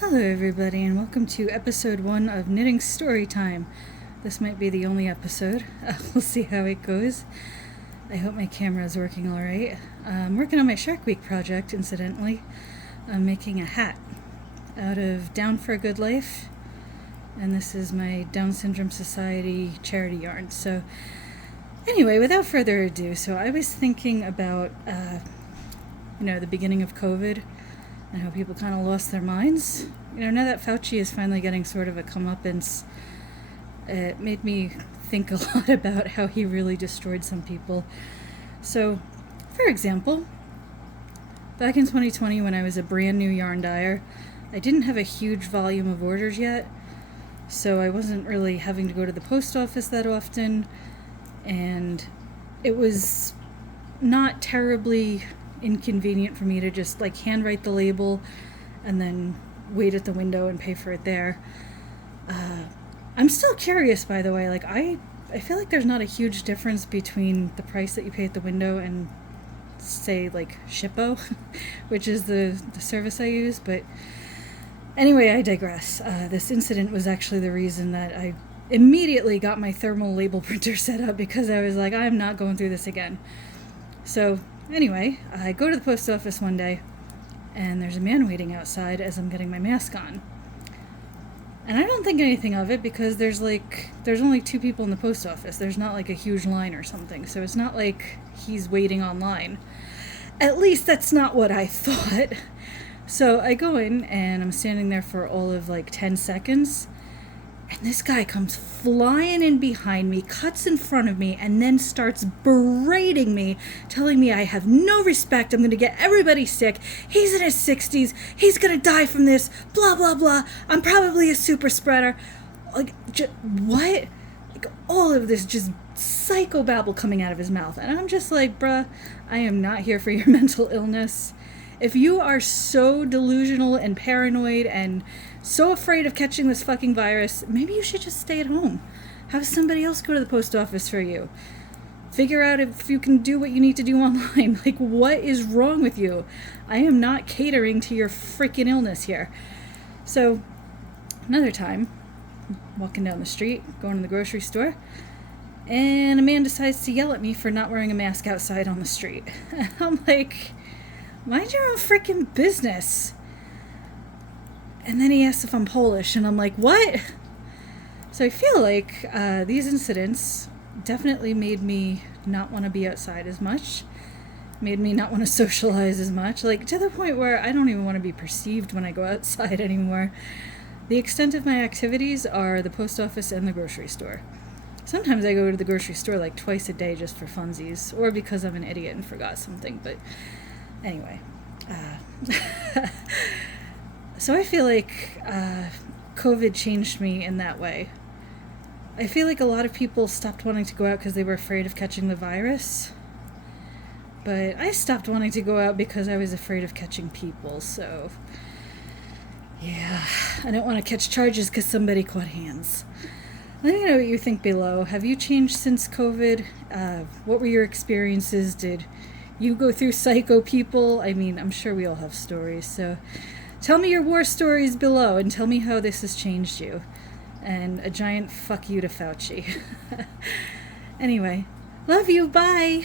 Hello, everybody, and welcome to episode 1 of Knitting Story Time. This might be the only episode. We'll see how it goes. I hope my camera is working alright. I'm working on my Shark Week project, incidentally. I'm making a hat out of Down for a Good Life, and this is my Down Syndrome Society charity yarn. So, anyway, without further ado, so I was thinking about, the beginning of COVID and how people kind of lost their minds. Now that Fauci is finally getting sort of a comeuppance, it made me think a lot about how he really destroyed some people. So, for example, back in 2020 when I was a brand new yarn dyer, I didn't have a huge volume of orders yet, so I wasn't really having to go to the post office that often, and it was not terribly inconvenient for me to just handwrite the label and then wait at the window and pay for it there. I'm still curious, by the way. I feel like there's not a huge difference between the price that you pay at the window and, say, Shippo, which is the service I use. But anyway, I digress. This incident was actually the reason that I immediately got my thermal label printer set up, because I was like, I'm not going through this again. So anyway, I go to the post office one day, and there's a man waiting outside as I'm getting my mask on. And I don't think anything of it, because there's only 2 people in the post office. There's not a huge line or something, so it's not like he's waiting online. At least that's not what I thought. So I go in, and I'm standing there for all of 10 seconds, and this guy comes flying in behind me, cuts in front of me, and then starts berating me, telling me I have no respect, I'm going to get everybody sick, he's in his 60s, he's going to die from this, blah, blah, blah, I'm probably a super spreader. What? All of this just psychobabble coming out of his mouth. And I'm just like, bruh, I am not here for your mental illness. If you are so delusional and paranoid and so afraid of catching this fucking virus, maybe you should just stay at home. Have somebody else go to the post office for you. Figure out if you can do what you need to do online. What is wrong with you? I am not catering to your freaking illness here. So, another time, walking down the street, going to the grocery store, and a man decides to yell at me for not wearing a mask outside on the street. And I'm like, mind your own freaking business. And then he asks if I'm Polish, and I'm like, what? So I feel like these incidents definitely made me not want to be outside as much, made me not want to socialize as much, to the point where I don't even want to be perceived when I go outside anymore. The extent of my activities are the post office and the grocery store. Sometimes I go to the grocery store twice a day just for funsies, or because I'm an idiot and forgot something, but anyway. So I feel like COVID changed me in that way. I feel like a lot of people stopped wanting to go out because they were afraid of catching the virus. But I stopped wanting to go out because I was afraid of catching people, so yeah, I don't want to catch charges because somebody caught hands. Let me know what you think below. Have you changed since COVID? What were your experiences? Did you go through psycho people? I mean, I'm sure we all have stories, so tell me your war stories below and tell me how this has changed you. And a giant fuck you to Fauci. Anyway, love you, bye!